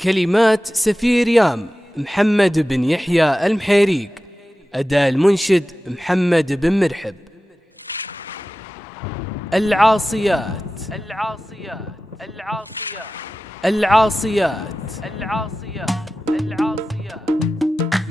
كلمات سفير يام محمد بن يحيى المحيريق. أداء المنشد محمد بن مرحب. العاصيات العاصيات العاصيات العاصيات العاصيات العاصيات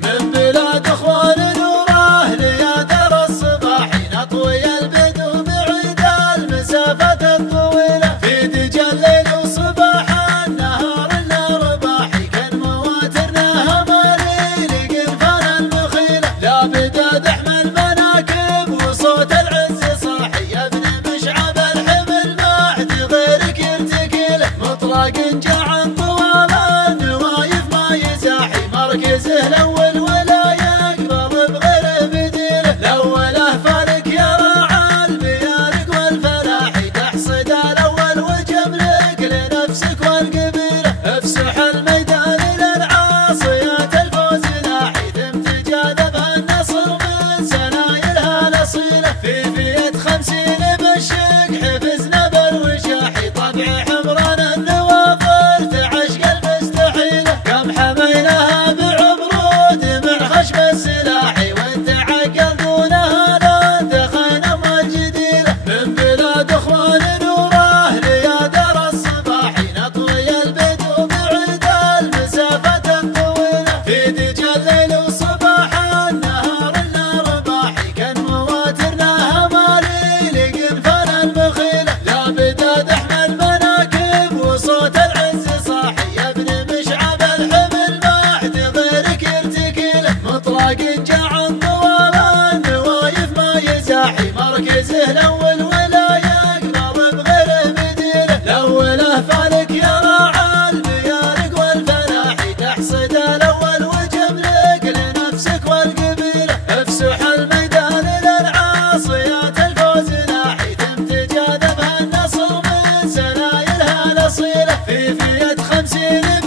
من بلاد اخوان نوره ليا درى الصباحي نطوي البدو بعيد المسافة الطويلة في دجى الليل وصباح النهار الرباحي كان مواترنا همالي لقنفان المخيلة لا بداد احمل مناكب وصوت العز صاحي يا ابن مشعب الحمل ما عد غيرك يرتكله مطلق جعن طوال النوايف ما يزاحي مركزه الاول ولا يقبل بغير بديله الاوله فارق يرعى البيارق والفلاحي تحصد الاول وجملك لنفسك والقبيله افسح الميدان للعاصيات الفوز لاحي ثم تجاذبها النصر من سنايلها الاصيله في فية 50 بالشق حفزنا بالوشاحي طبع حمران النوافر تعشق المستحيله كم حميناها بعمرود مع خشم السلاحي وانت عقل دونها لا دخينا ما الجديله من بلاد اخوان نوره ليا درى الصباحي نطوي البدو بعيد المسافة الطويله في دجى الليل وصباح النهار الرباحي كان مواترنا همالي لقنفان المخيله لا بداد احمل مناكب وصوت العز صاحي يا ابن مشعب الحمل ما عد غيرك يرتكله مطلق جعن طوال النوايف ما يزاحي مركزه الاول ولا يقبل بغير بديله الاوله فالك يراعى البيارق والفلاحي تحصد الاول وجملك لنفسك والقبيله افسح الميدان للعاصيات الفوز لاحي ثم تجاذبها النصر من سنايلها الاصيله في فية 50